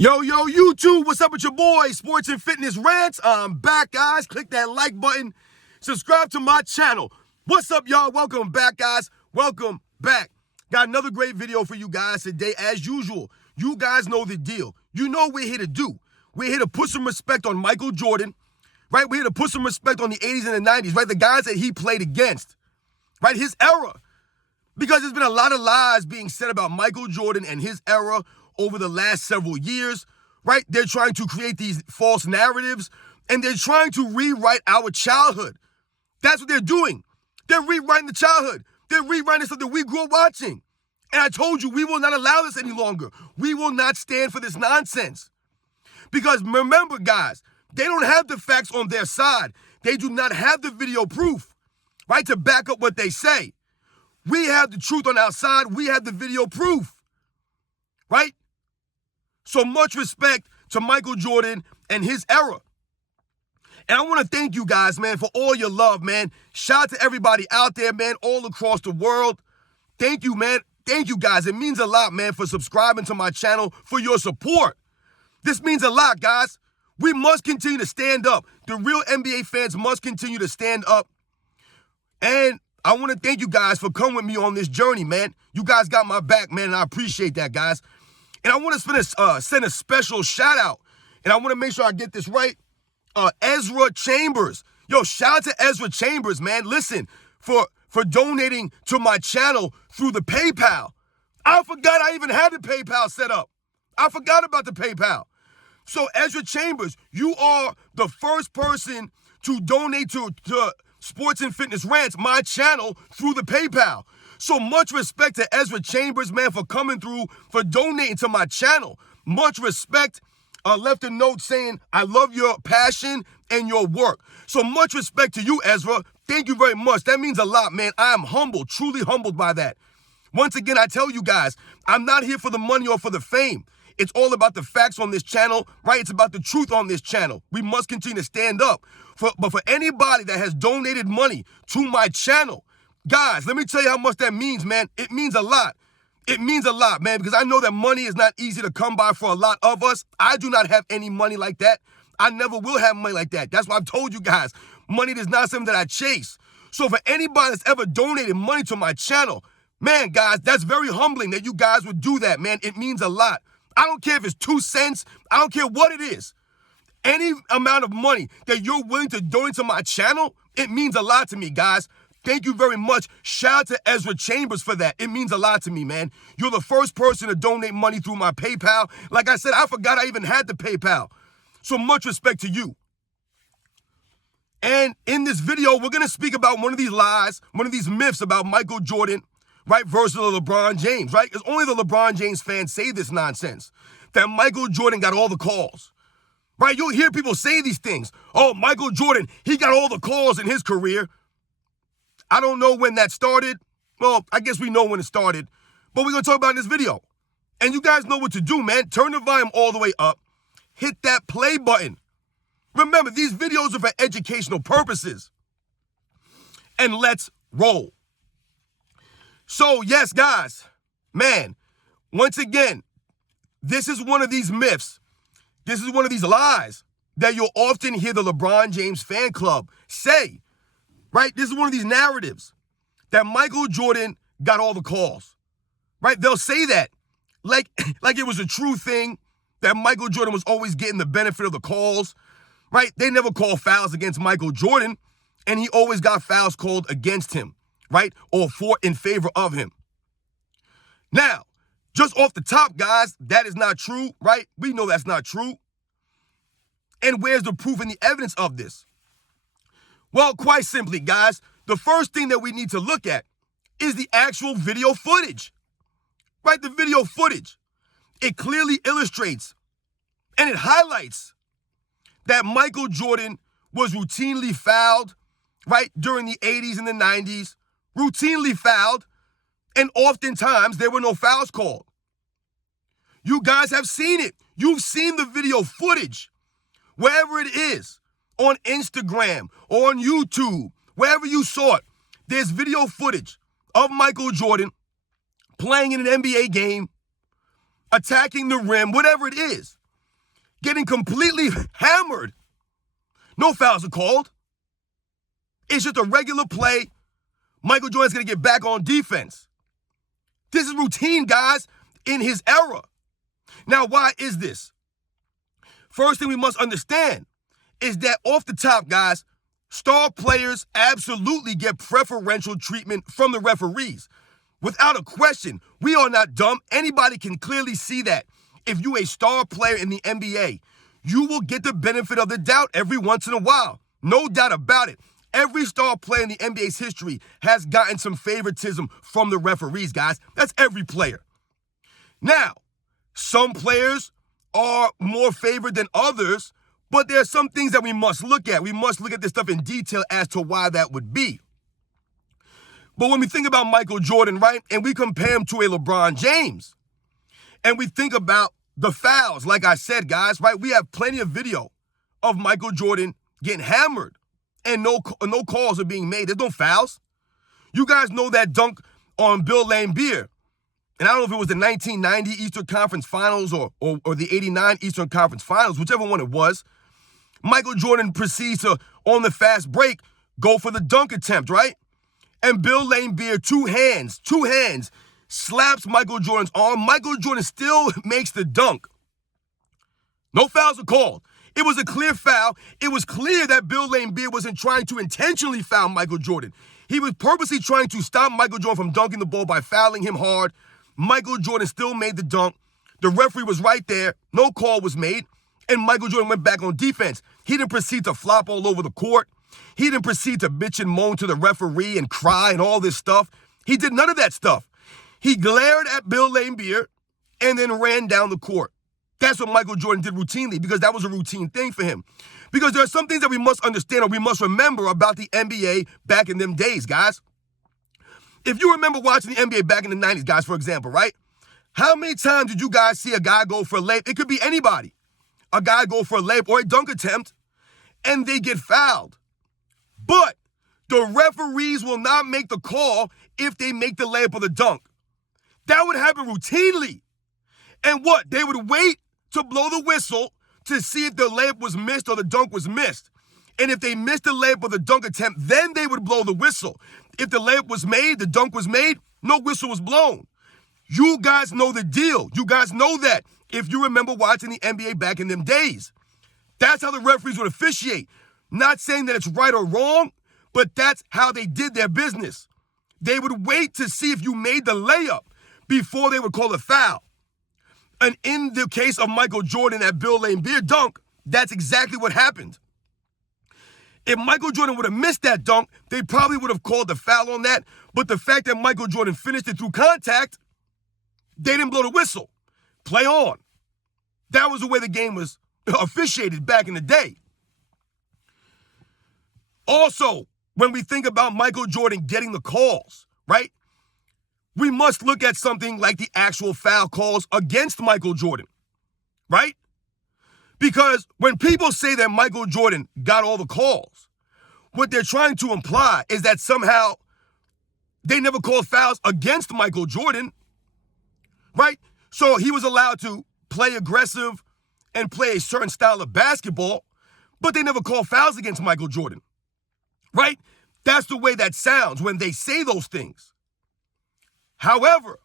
Yo, YouTube, what's up with your boy, Sports and Fitness Rants? I'm back, guys. Click that like button. Subscribe to my channel. What's up, y'all? Welcome back, guys. Welcome back. Got another great video for you guys today. As usual, you guys know the deal. You know what we're here to do. We're here to put some respect on Michael Jordan, right? We're here to put some respect on the 80s and the 90s, right? The guys that he played against, right? His era. Because there's been a lot of lies being said about Michael Jordan and his era over the last several years, right? They're trying to create these false narratives, and they're trying to rewrite our childhood. That's what they're doing. They're rewriting the childhood. They're rewriting stuff that we grew up watching. And I told you, we will not allow this any longer. We will not stand for this nonsense. Because remember, guys, they don't have the facts on their side. They do not have the video proof, right, to back up what they say. We have the truth on our side. We have the video proof, right? So much respect to Michael Jordan and his era. And I want to thank you guys, man, for all your love, man. Shout out to everybody out there, man, all across the world. Thank you, man. Thank you, guys. It means a lot, man, for subscribing to my channel, for your support. This means a lot, guys. We must continue to stand up. The real NBA fans must continue to stand up. And I want to thank you guys for coming with me on this journey, man. You guys got my back, man, and I appreciate that, guys. And I want to send a special shout out, and I want to make sure I get this right. Ezra Chambers. Yo, shout out to Ezra Chambers, man. Listen, for donating to my channel through the PayPal. I forgot I even had the PayPal set up. I forgot about the PayPal. So Ezra Chambers, you are the first person to donate to Sports and Fitness Rants, my channel, through the PayPal. So much respect to Ezra Chambers, man, for coming through, for donating to my channel. Much respect. Left a note saying, I love your passion and your work. So much respect to you, Ezra. Thank you very much. That means a lot, man. I am humbled, truly humbled by that. Once again, I tell you guys, I'm not here for the money or for the fame. It's all about the facts on this channel, right? It's about the truth on this channel. We must continue to stand up. But for anybody that has donated money to my channel, guys, let me tell you how much that means, man. It means a lot. It means a lot, man, because I know that money is not easy to come by for a lot of us. I do not have any money like that. I never will have money like that. That's why I've told you guys, money is not something that I chase. So for anybody that's ever donated money to my channel, man, guys, that's very humbling that you guys would do that, man. It means a lot. I don't care if it's 2 cents. I don't care what it is. Any amount of money that you're willing to donate to my channel, it means a lot to me, guys. Thank you very much. Shout out to Ezra Chambers for that. It means a lot to me, man. You're the first person to donate money through my PayPal. Like I said, I forgot I even had the PayPal. So much respect to you. And in this video, we're going to speak about one of these lies, one of these myths about Michael Jordan, right, versus LeBron James, right? Because only the LeBron James fans say this nonsense, that Michael Jordan got all the calls, right? You'll hear people say these things. Oh, Michael Jordan, he got all the calls in his career. I don't know when that started. Well, I guess we know when it started, but we're going to talk about it in this video. And you guys know what to do, man. Turn the volume all the way up. Hit that play button. Remember, these videos are for educational purposes. And let's roll. So, yes, guys, man, once again, this is one of these myths. This is one of these lies that you'll often hear the LeBron James fan club say. Right? This is one of these narratives that Michael Jordan got all the calls. Right? They'll say that like it was a true thing, that Michael Jordan was always getting the benefit of the calls. Right? They never call fouls against Michael Jordan, and he always got fouls called against him, right? Or in favor of him. Now, just off the top, guys, that is not true, right? We know that's not true. And where's the proof and the evidence of this? Well, quite simply, guys, the first thing that we need to look at is the actual video footage, right? The video footage. It clearly illustrates and it highlights that Michael Jordan was routinely fouled, right, during the 80s and the 90s, routinely fouled, and oftentimes there were no fouls called. You guys have seen it. You've seen the video footage, wherever it is. On Instagram, or on YouTube, wherever you saw it, there's video footage of Michael Jordan playing in an NBA game, attacking the rim, whatever it is. getting completely hammered. No fouls are called. It's just a regular play. Michael Jordan's going to get back on defense. This is routine, guys, in his era. Now, why is this? First thing we must understand is that off the top, guys, star players absolutely get preferential treatment from the referees. Without a question, we are not dumb. Anybody can clearly see that. If you're a star player in the NBA, you will get the benefit of the doubt every once in a while. No doubt about it. Every star player in the NBA's history has gotten some favoritism from the referees, guys. That's every player. Now, some players are more favored than others, but there are some things that we must look at. We must look at this stuff in detail as to why that would be. But when we think about Michael Jordan, right, and we compare him to a LeBron James, and we think about the fouls, like I said, guys, right, we have plenty of video of Michael Jordan getting hammered, and no calls are being made. There's no fouls. You guys know that dunk on Bill Laimbeer. And I don't know if it was the 1990 Eastern Conference Finals or the 89 Eastern Conference Finals, whichever one it was. Michael Jordan proceeds to, on the fast break, go for the dunk attempt, right? And Bill Laimbeer, two hands, slaps Michael Jordan's arm. Michael Jordan still makes the dunk. No fouls are called. It was a clear foul. It was clear that Bill Laimbeer wasn't trying to intentionally foul Michael Jordan. He was purposely trying to stop Michael Jordan from dunking the ball by fouling him hard. Michael Jordan still made the dunk. The referee was right there. No call was made. And Michael Jordan went back on defense. He didn't proceed to flop all over the court. He didn't proceed to bitch and moan to the referee and cry and all this stuff. He did none of that stuff. He glared at Bill Laimbeer and then ran down the court. That's what Michael Jordan did routinely, because that was a routine thing for him. Because there are some things that we must understand or we must remember about the NBA back in them days, guys. If you remember watching the NBA back in the 90s, guys, for example, right? How many times did you guys see a guy go for a layup? It could be anybody. A guy go for a layup or a dunk attempt, and they get fouled. But the referees will not make the call if they make the layup or the dunk. That would happen routinely. And what? They would wait to blow the whistle to see if the layup was missed or the dunk was missed. And if they missed the layup or the dunk attempt, then they would blow the whistle. If the layup was made, the dunk was made, no whistle was blown. You guys know the deal. You guys know that if you remember watching the NBA back in them days. That's how the referees would officiate. Not saying that it's right or wrong, but that's how they did their business. They would wait to see if you made the layup before they would call a foul. And in the case of Michael Jordan at Bill Laimbeer dunk, that's exactly what happened. If Michael Jordan would have missed that dunk, they probably would have called the foul on that. But the fact that Michael Jordan finished it through contact, they didn't blow the whistle. Play on. That was the way the game was officiated back in the day. Also, when we think about Michael Jordan getting the calls, right? We must look at something like the actual foul calls against Michael Jordan, right? Because when people say that Michael Jordan got all the calls, what they're trying to imply is that somehow they never called fouls against Michael Jordan, right? So he was allowed to play aggressive and play a certain style of basketball, but they never called fouls against Michael Jordan, right? That's the way that sounds when they say those things. However,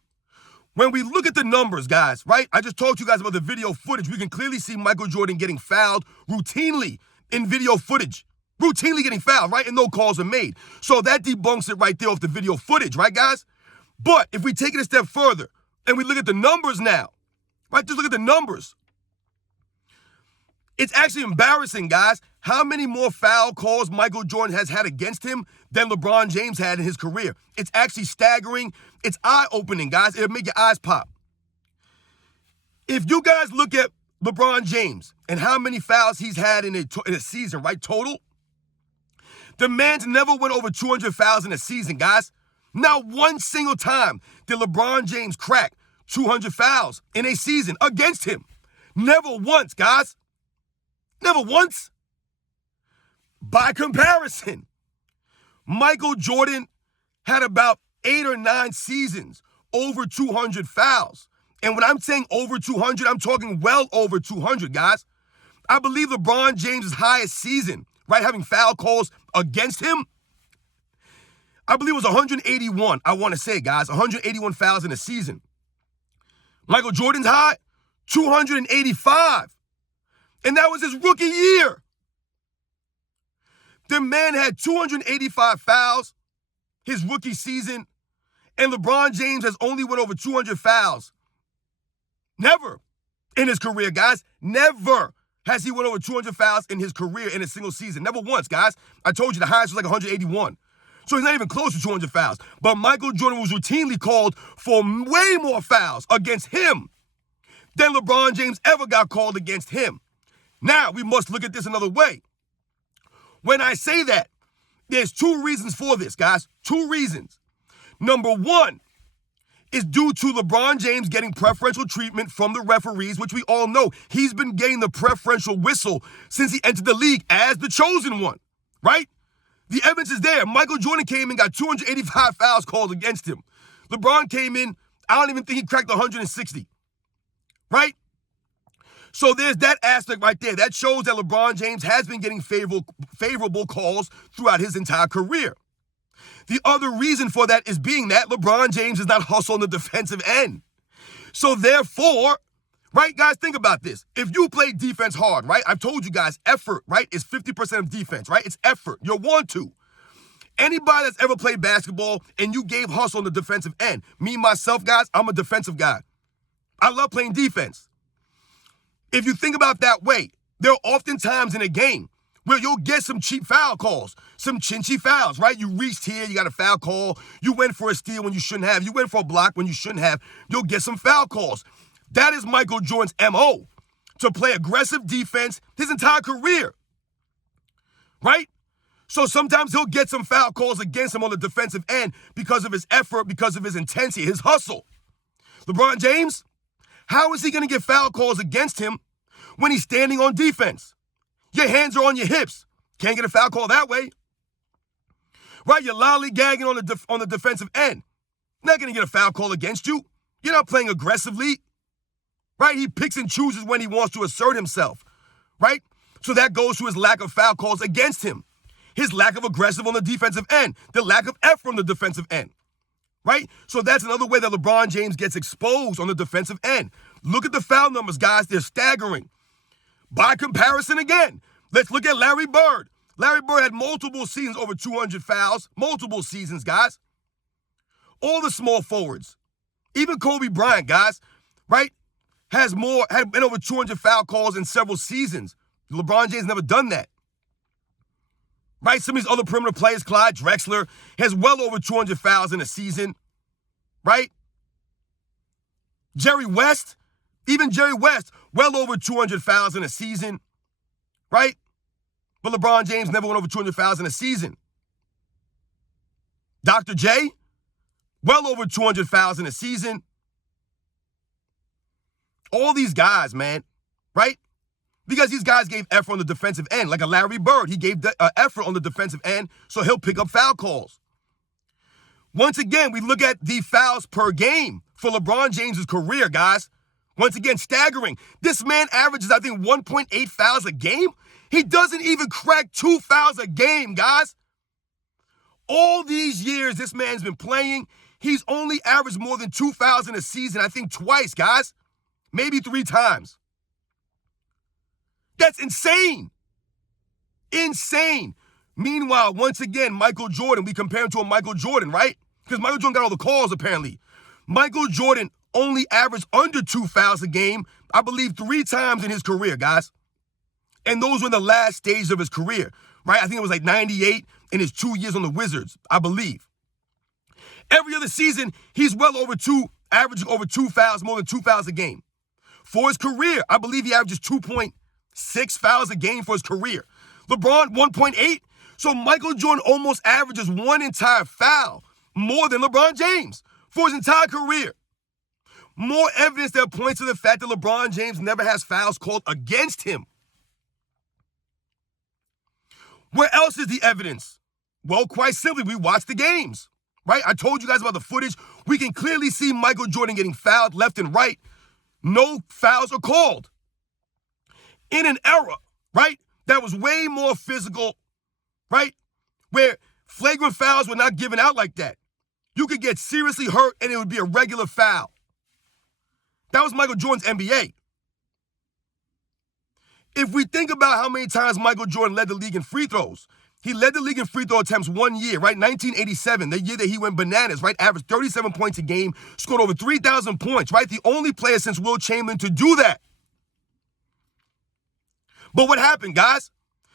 when we look at the numbers, guys, right? I just talked to you guys about the video footage. We can clearly see Michael Jordan getting fouled routinely in video footage. Routinely getting fouled, right? And no calls are made. So that debunks it right there off the video footage, right, guys? But if we take it a step further and we look at the numbers now, right? Just look at the numbers. It's actually embarrassing, guys, how many more foul calls Michael Jordan has had against him than LeBron James had in his career. It's actually staggering. It's eye-opening, guys. It'll make your eyes pop. If you guys look at LeBron James and how many fouls he's had in a season, right, total, the man's never went over 200 fouls in a season, guys. Not one single time did LeBron James crack 200 fouls in a season against him. Never once, guys. Never once. By comparison, Michael Jordan had about 8 or 9 seasons over 200 fouls. And when I'm saying over 200, I'm talking well over 200, guys. I believe LeBron James' highest season, right, having foul calls against him, I believe it was 181, I want to say, guys, 181 fouls in a season. Michael Jordan's high, 285. And that was his rookie year. The man had 285 fouls his rookie season, and LeBron James has only went over 200 fouls. Never in his career, guys. Never has he went over 200 fouls in his career in a single season. Never once, guys. I told you the highest was like 181. So he's not even close to 200 fouls. But Michael Jordan was routinely called for way more fouls against him than LeBron James ever got called against him. Now, we must look at this another way. When I say that, there's two reasons for this, guys. Two reasons. Number one is due to LeBron James getting preferential treatment from the referees, which we all know. He's been getting the preferential whistle since he entered the league as the chosen one, right? The evidence is there. Michael Jordan came in, got 285 fouls called against him. LeBron came in, I don't even think he cracked 160, right? So there's that aspect right there. That shows that LeBron James has been getting favorable calls throughout his entire career. The other reason for that is being that LeBron James is not hustle on the defensive end. So therefore, right, guys, think about this. If you play defense hard, right, I've told you guys, effort, right, is 50% of defense, right? It's effort. You're want to. Anybody that's ever played basketball and you gave hustle on the defensive end, me, myself, guys, I'm a defensive guy. I love playing defense. If you think about that way, there are often times in a game where you'll get some cheap foul calls, some chinchy fouls, right? You reached here, you got a foul call. You went for a steal when you shouldn't have. You went for a block when you shouldn't have. You'll get some foul calls. That is Michael Jordan's MO, to play aggressive defense his entire career, right? So sometimes he'll get some foul calls against him on the defensive end because of his effort, because of his intensity, his hustle. LeBron James, how is he going to get foul calls against him when he's standing on defense? Your hands are on your hips. Can't get a foul call that way. Right? You're lollygagging on the defensive end. Not going to get a foul call against you. You're not playing aggressively. Right? He picks and chooses when he wants to assert himself. Right? So that goes to his lack of foul calls against him. His lack of aggressive on the defensive end. The lack of effort on the defensive end. Right? So that's another way that LeBron James gets exposed on the defensive end. Look at the foul numbers, guys. They're staggering. By comparison, again, let's look at Larry Bird. Larry Bird had multiple seasons over 200 fouls. Multiple seasons, guys. All the small forwards. Even Kobe Bryant, guys, right, had been over 200 foul calls in several seasons. LeBron James never done that. Right? Some of these other perimeter players, Clyde Drexler, has well over 200 fouls in a season. Right? Jerry West, well over 200 fouls in a season. Right? But LeBron James never went over 200 fouls in a season. Dr. J, well over 200 fouls in a season. All these guys, man, right? Because these guys gave effort on the defensive end. Like a Larry Bird, he gave effort on the defensive end, so he'll pick up foul calls. Once again, we look at the fouls per game for LeBron James' career, guys. Once again, staggering. This man averages, I think, 1.8 fouls a game. He doesn't even crack 2 fouls a game, guys. All these years this man's been playing, he's only averaged more than 2 fouls in a season, I think twice, guys. Maybe 3 times. That's insane. Insane. Meanwhile, once again, Michael Jordan, we compare him to a Michael Jordan, right? Because Michael Jordan got all the calls, apparently. Michael Jordan only averaged under 2 fouls a game, I believe 3 times in his career, guys. And those were the last stages of his career, right? I think it was like 98 in his 2 years on the Wizards, I believe. Every other season, he's well over 2, averaging over 2 fouls, more than 2 fouls a game. For his career, I believe he averages 2.6 fouls a game for his career. LeBron, 1.8. So Michael Jordan almost averages 1 entire foul more than LeBron James for his entire career. More evidence that points to the fact that LeBron James never has fouls called against him. Where else is the evidence? Well, quite simply, we watch the games, right? I told you guys about the footage. We can clearly see Michael Jordan getting fouled left and right. No fouls are called. in an era, right, that was way more physical, right, where flagrant fouls were not given out like that. You could get seriously hurt and it would be a regular foul. That was Michael Jordan's NBA. If we think about how many times Michael Jordan led the league in free throws, he led the league in free throw attempts one year, right? 1987, the year that he went bananas, right? Averaged 37 points a game, scored over 3,000 points, right? The only player since Wilt Chamberlain to do that. But what happened, guys?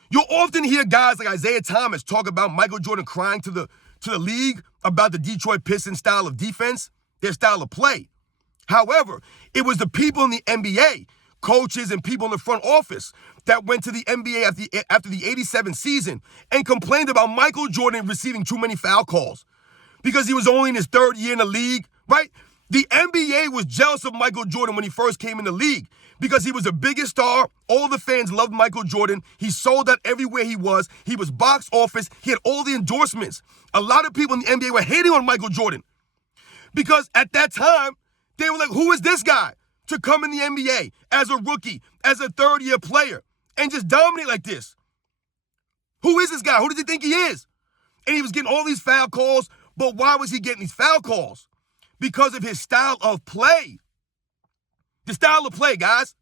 You'll often hear guys like Isaiah Thomas talk about Michael Jordan crying to the league about the Detroit Pistons style of defense, their style of play. However, it was the people in the NBA, coaches and people in the front office, that went to the NBA after the 87 season and complained about Michael Jordan receiving too many foul calls because he was only in his third year in the league, right? The NBA was jealous of Michael Jordan when he first came in the league because he was the biggest star. All the fans loved Michael Jordan. He sold out everywhere he was. He was box office. He had all the endorsements. A lot of people in the NBA were hating on Michael Jordan because at that time, they were like, who is this guy to come in the NBA as a rookie, as a third-year player, and just dominate like this? Who is this guy? Who does he think he is? And he was getting all these foul calls, but why was he getting these foul calls? Because of his style of play. The style of play, guys.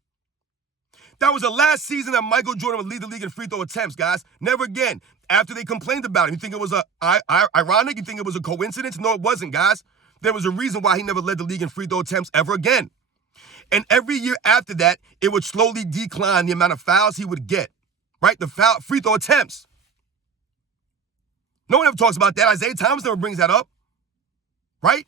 That was the last season that Michael Jordan would lead the league in free throw attempts, guys. Never again. After they complained about him, you think it was ironic? You think it was a coincidence? No, it wasn't, guys. There was a reason why he never led the league in free throw attempts ever again. And every year after that, it would slowly decline the amount of fouls he would get, right? The free throw attempts. No one ever talks about that. Isaiah Thomas never brings that up, right?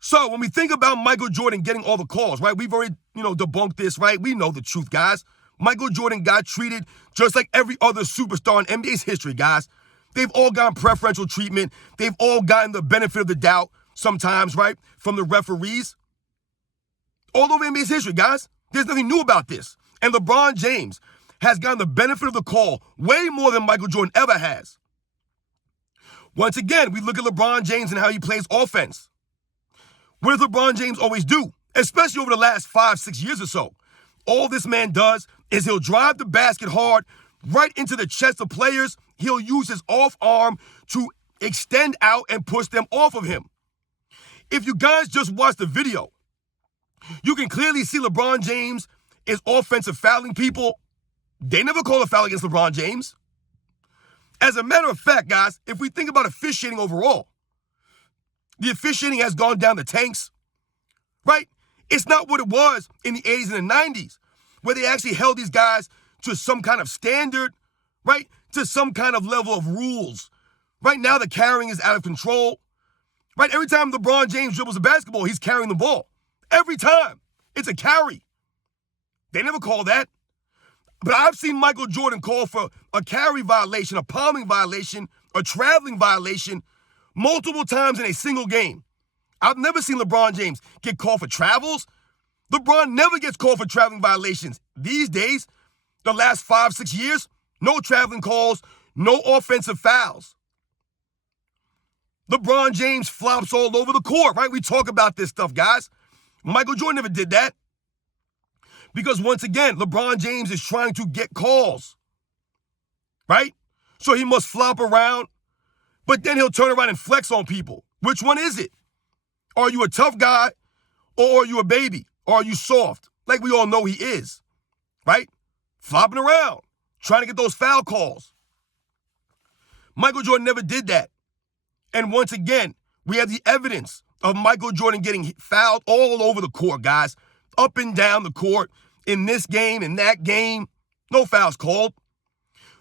So when we think about Michael Jordan getting all the calls, right? We've already, debunked this, right? We know the truth, guys. Michael Jordan got treated just like every other superstar in NBA's history, guys. They've all gotten preferential treatment. They've all gotten the benefit of the doubt sometimes, right, from the referees. All over NBA's history, guys. There's nothing new about this. And LeBron James has gotten the benefit of the call way more than Michael Jordan ever has. Once again, we look at LeBron James and how he plays offense. What does LeBron James always do? Especially over the last 5-6 years or so. All this man does is he'll drive the basket hard right into the chest of players. He'll use his off arm to extend out and push them off of him. If you guys just watch the video, you can clearly see LeBron James is offensive fouling people. They never call a foul against LeBron James. As a matter of fact, guys, if we think about officiating overall, the officiating has gone down the tanks, right? It's not what it was in the 80s and the 90s, where they actually held these guys to some kind of standard, right? To some kind of level of rules. Right now, the carrying is out of control. Right? Every time LeBron James dribbles a basketball, he's carrying the ball. Every time. It's a carry. They never call that. But I've seen Michael Jordan call for a carry violation, a palming violation, a traveling violation multiple times in a single game. I've never seen LeBron James get called for travels. LeBron never gets called for traveling violations. These days, the last 5-6 years, no traveling calls, no offensive fouls. LeBron James flops all over the court, right? We talk about this stuff, guys. Michael Jordan never did that. Because once again, LeBron James is trying to get calls, right? So he must flop around, but then he'll turn around and flex on people. Which one is it? Are you a tough guy, or are you a baby? Or are you soft? Like we all know he is, right? Flopping around, trying to get those foul calls. Michael Jordan never did that. And once again, we have the evidence of Michael Jordan getting fouled all over the court, guys. Up and down the court, in this game, in that game. No fouls called.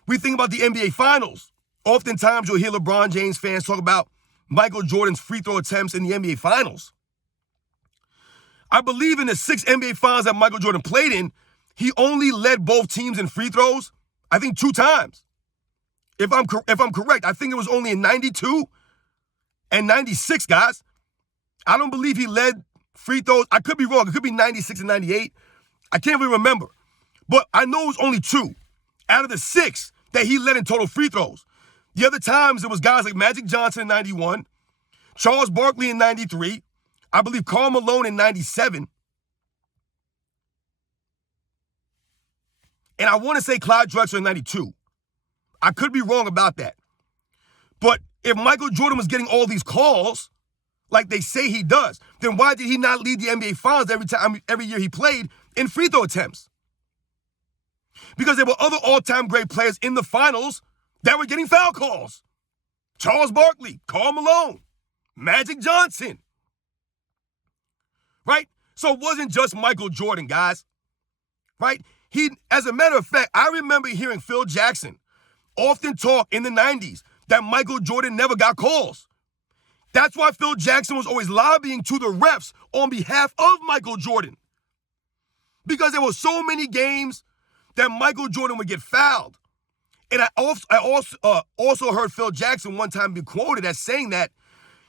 We think about the NBA Finals. Oftentimes, you'll hear LeBron James fans talk about Michael Jordan's free throw attempts in the NBA Finals. I believe in the 6 NBA Finals that Michael Jordan played in, he only led both teams in free throws, I think 2 times. If I'm correct, I think it was only in 92 and 96, guys. I don't believe he led free throws. I could be wrong. It could be 96 and 98. I can't really remember. But I know it was only 2 out of the 6 that he led in total free throws. The other times, it was guys like Magic Johnson in 91, Charles Barkley in 93, I believe Karl Malone in 97. And I want to say Clyde Drexler in 92. I could be wrong about that. But if Michael Jordan was getting all these calls, like they say he does, then why did he not lead the NBA Finals every year he played in free throw attempts? Because there were other all-time great players in the finals that were getting foul calls. Charles Barkley, Karl Malone, Magic Johnson. Right? So it wasn't just Michael Jordan, guys. Right? As a matter of fact, I remember hearing Phil Jackson often talk in the 90s that Michael Jordan never got calls. That's why Phil Jackson was always lobbying to the refs on behalf of Michael Jordan. Because there were so many games that Michael Jordan would get fouled. And I also heard Phil Jackson one time be quoted as saying that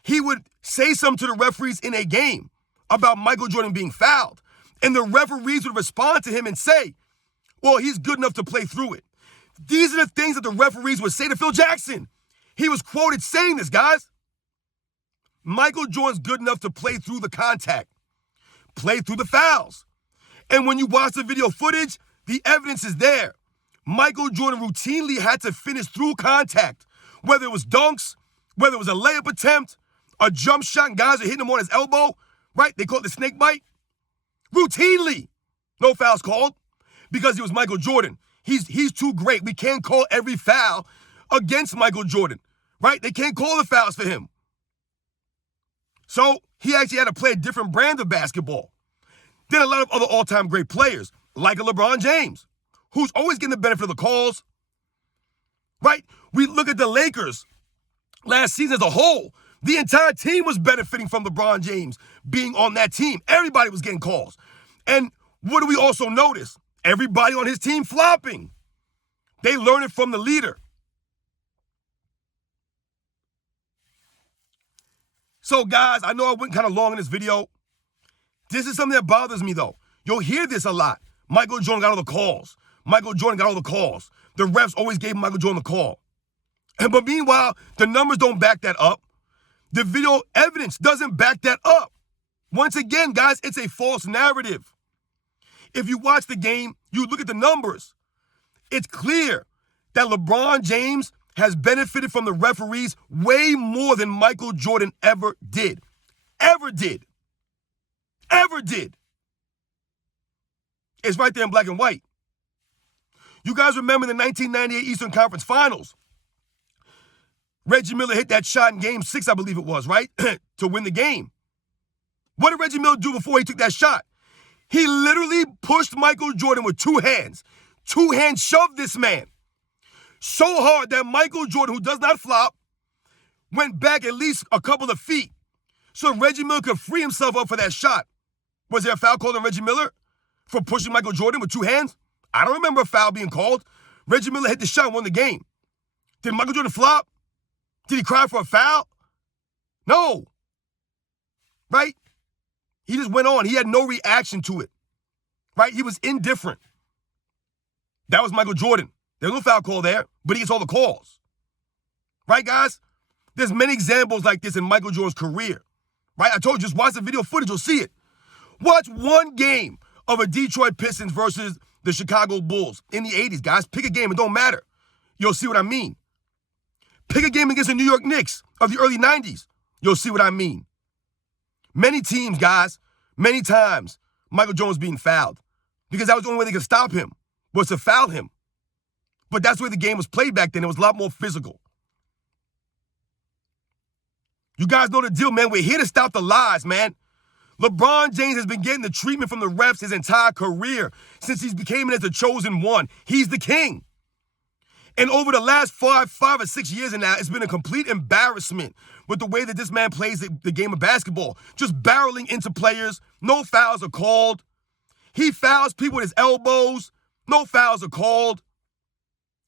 he would say something to the referees in a game about Michael Jordan being fouled. And the referees would respond to him and say, well, he's good enough to play through it. These are the things that the referees would say to Phil Jackson. He was quoted saying this, guys. Michael Jordan's good enough to play through the contact, play through the fouls. And when you watch the video footage, the evidence is there. Michael Jordan routinely had to finish through contact, whether it was dunks, whether it was a layup attempt, a jump shot, and guys are hitting him on his elbow, right? They call it the snake bite. Routinely. No fouls called because he was Michael Jordan. He's too great. We can't call every foul against Michael Jordan, right? They can't call the fouls for him. So he actually had to play a different brand of basketball than a lot of other all-time great players, like a LeBron James, who's always getting the benefit of the calls, right? We look at the Lakers last season as a whole. The entire team was benefiting from LeBron James being on that team. Everybody was getting calls. And what do we also notice? Everybody on his team flopping. They learn it from the leader. So, guys, I know I went kind of long in this video. This is something that bothers me, though. You'll hear this a lot. Michael Jordan got all the calls. Michael Jordan got all the calls. The refs always gave Michael Jordan the call. But meanwhile, the numbers don't back that up. The video evidence doesn't back that up. Once again, guys, it's a false narrative. If you watch the game, you look at the numbers. It's clear that LeBron James has benefited from the referees way more than Michael Jordan ever did. Ever did. Ever did. It's right there in black and white. You guys remember the 1998 Eastern Conference Finals. Reggie Miller hit that shot in Game 6, I believe it was, right? To win the game. What did Reggie Miller do before he took that shot? He literally pushed Michael Jordan with two hands. Two hands shoved this man so hard that Michael Jordan, who does not flop, went back at least a couple of feet so Reggie Miller could free himself up for that shot. Was there a foul called on Reggie Miller for pushing Michael Jordan with two hands? I don't remember a foul being called. Reggie Miller hit the shot and won the game. Did Michael Jordan flop? Did he cry for a foul? No. Right? He just went on. He had no reaction to it. Right? He was indifferent. That was Michael Jordan. There's no foul call there, but he gets all the calls. Right, guys? There's many examples like this in Michael Jordan's career. Right? I told you, just watch the video footage, you'll see it. Watch one game of a Detroit Pistons versus the Chicago Bulls in the 80s, guys. Pick a game, it don't matter. You'll see what I mean. Pick a game against the New York Knicks of the early 90s. You'll see what I mean. Many teams, guys, many times, Michael Jordan was being fouled because that was the only way they could stop him, was to foul him. But that's the way the game was played back then. It was a lot more physical. You guys know the deal, man. We're here to stop the lies, man. LeBron James has been getting the treatment from the refs his entire career since he became as the chosen one. He's the king. And over the last five or 6 years now, it's been a complete embarrassment with the way that this man plays the game of basketball. Just barreling into players. No fouls are called. He fouls people with his elbows. No fouls are called.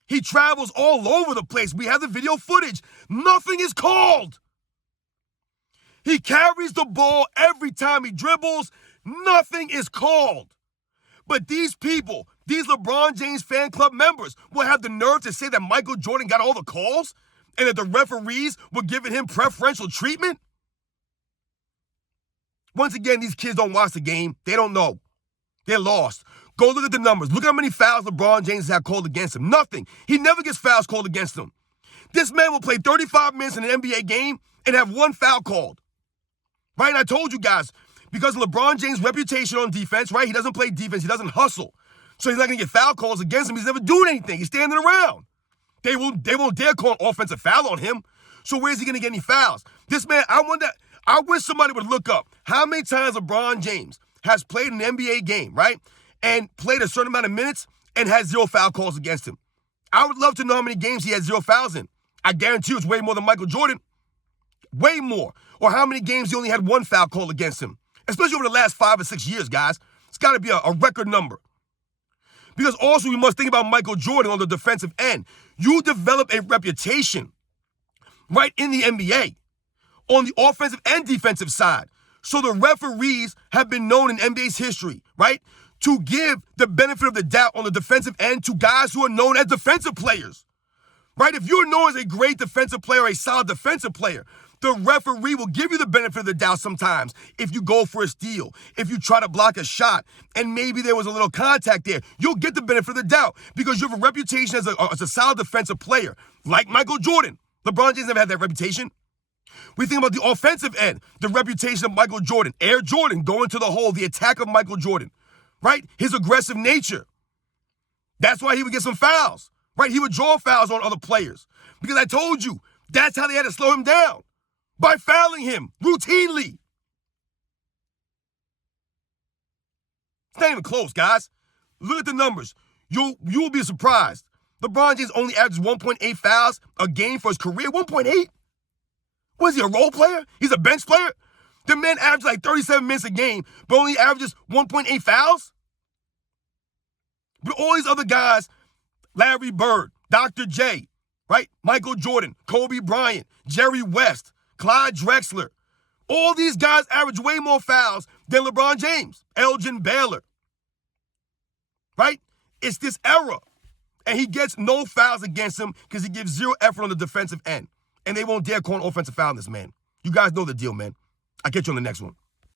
He travels all over the place. We have the video footage. Nothing is called. He carries the ball every time he dribbles. Nothing is called. But these people, these LeBron James fan club members, will have the nerve to say that Michael Jordan got all the calls and that the referees were giving him preferential treatment? Once again, these kids don't watch the game. They don't know. They're lost. Go look at the numbers. Look how many fouls LeBron James has called against him. Nothing. He never gets fouls called against him. This man will play 35 minutes in an NBA game and have one foul called. Right? And I told you guys, because of LeBron James' reputation on defense, right? He doesn't play defense. He doesn't hustle. So he's not going to get foul calls against him. He's never doing anything. He's standing around. They won't dare call an offensive foul on him. So where's he going to get any fouls? This man, I wish somebody would look up how many times LeBron James has played an NBA game, right? And played a certain amount of minutes and has 0 foul calls against him. I would love to know how many games he had 0 fouls in. I guarantee you it's way more than Michael Jordan. Way more. Or how many games he only had 1 foul call against him. Especially over the last 5 or 6 years, guys. It's got to be a record number. Because also we must think about Michael Jordan on the defensive end. You develop a reputation, right, in the NBA on the offensive and defensive side. So the referees have been known in NBA's history, right, to give the benefit of the doubt on the defensive end to guys who are known as defensive players. Right? If you're known as a great defensive player or a solid defensive player, the referee will give you the benefit of the doubt sometimes if you go for a steal, if you try to block a shot, and maybe there was a little contact there. You'll get the benefit of the doubt because you have a reputation as a solid defensive player, like Michael Jordan. LeBron James never had that reputation. We think about the offensive end, the reputation of Michael Jordan, Air Jordan, going to the hole, the attack of Michael Jordan, right? His aggressive nature. That's why he would get some fouls. Right, he would draw fouls on other players. Because I told you, that's how they had to slow him down. By fouling him routinely. It's not even close, guys. Look at the numbers. You'll be surprised. LeBron James only averages 1.8 fouls a game for his career. 1.8? What is he, a role player? He's a bench player? The man averages like 37 minutes a game, but only averages 1.8 fouls? But all these other guys, Larry Bird, Dr. J, right? Michael Jordan, Kobe Bryant, Jerry West, Clyde Drexler. All these guys average way more fouls than LeBron James, Elgin Baylor. Right? It's this era. And he gets no fouls against him because he gives 0 effort on the defensive end. And they won't dare call an offensive foul on this man. You guys know the deal, man. I'll catch you on the next one.